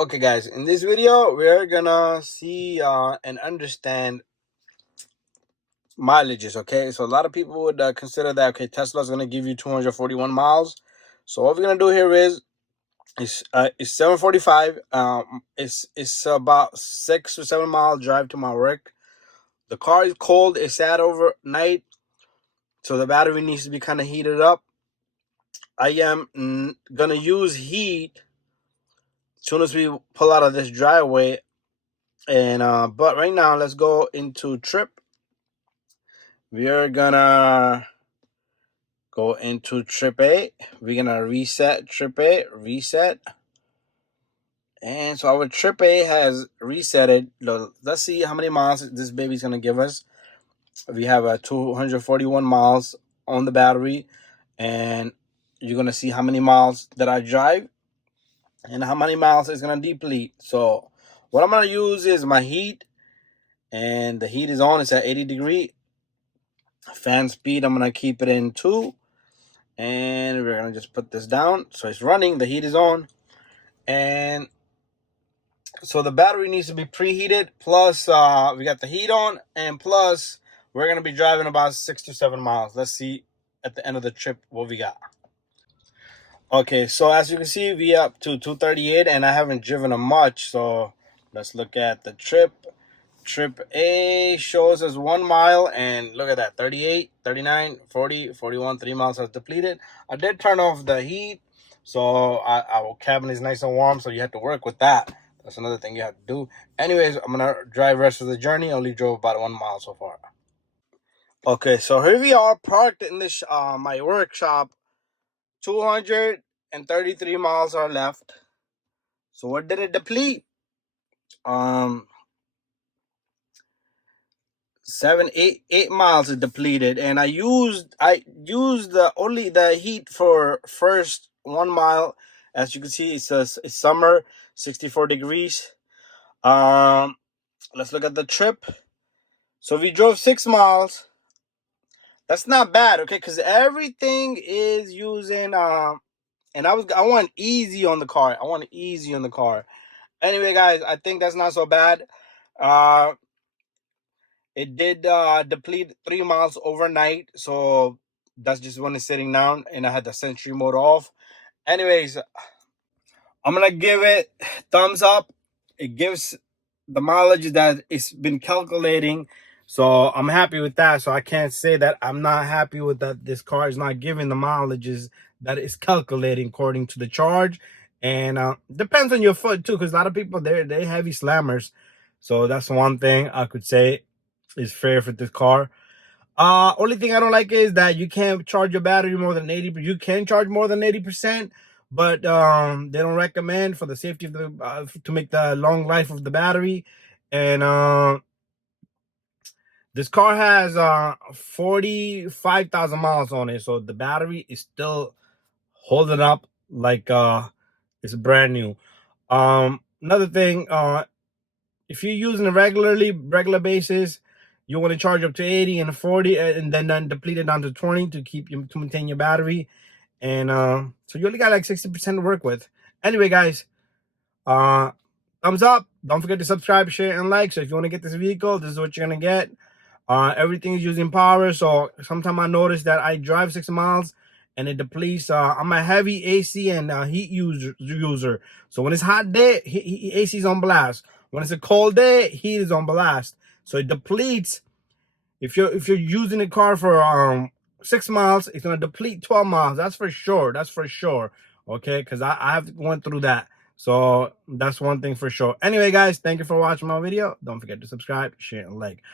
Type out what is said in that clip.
Okay, guys, in this video, we're gonna see and understand mileages. Okay, so a lot of people would consider that Tesla's gonna give you 241 miles. So what we're gonna do here is it's 7:45. It's about 6 or 7 mile drive to my work. The car is cold. It's sat overnight, so the battery needs to be kind of heated up. I am gonna use heat as soon as we pull out of this driveway. And but right now, let's go into trip. We are gonna go into trip A. We're gonna reset trip A, reset. And so our trip A has resetted. Let's see how many miles this baby's gonna give us. We have 241 miles on the battery, and you're gonna see how many miles that I drive and how many miles it's gonna deplete. So what I'm gonna use is my heat, and the heat is on. It's at 80 degree. Fan speed, I'm gonna keep it in 2, and we're gonna just put this down. So it's running, the heat is on, and so the battery needs to be preheated. Plus, we got the heat on, and plus we're gonna be driving about 6 to 7 miles. Let's see at the end of the trip what we got. Okay, so as you can see, we up to 238, and I haven't driven them much. So let's look at the trip. Trip A shows us 1 mile, and look at that, 38, 39, 40, 41, 3 miles has depleted. I did turn off the heat, so our cabin is nice and warm, so you have to work with that. That's another thing you have to do. Anyways, I'm gonna drive the rest of the journey. I only drove about 1 mile so far. Okay, so here we are parked in this my workshop. 233 miles are left. So what did it deplete? 8 miles is depleted, and I used only the heat for first 1 mile. As you can see, it's summer, 64 degrees. Let's look at the trip. So we drove 6 miles. That's not bad, okay, because everything is using and I want easy on the car. I want easy on the car. Anyway, guys, I think that's not so bad. It did deplete 3 miles overnight, so that's just when it's sitting down, and I had the Sentry mode off. Anyways, I'm gonna give it thumbs up. It gives the mileage that it's been calculating, so I'm happy with that. So I can't say that I'm not happy with that. This car is not giving the mileages that it's calculating according to the charge, and depends on your foot too, because a lot of people they heavy slammers. So that's one thing I could say is fair for this car. Only thing I don't like is that you can't charge your battery more than 80. You can charge more than 80%, but they don't recommend for the safety of the to make the long life of the battery. And this car has 45,000 miles on it, so the battery is still holding up like it's brand new. Another thing, if you're using a regular basis, you want to charge up to 80 and 40, and then deplete it down to 20 to maintain your battery. And so you only got like 60% to work with. Anyway, guys, thumbs up. Don't forget to subscribe, share, and like. So if you want to get this vehicle, this is what you're gonna get. Everything is using power, so sometimes I notice that I drive 6 miles and it depletes. I'm a heavy AC and heat user. So when it's hot day, AC is on blast. When it's a cold day, heat is on blast. So it depletes. If you're using a car for 6 miles, it's gonna deplete 12 miles. That's for sure. That's for sure. Okay, because I have went through that. So that's one thing for sure. Anyway, guys, thank you for watching my video. Don't forget to subscribe, share, and like.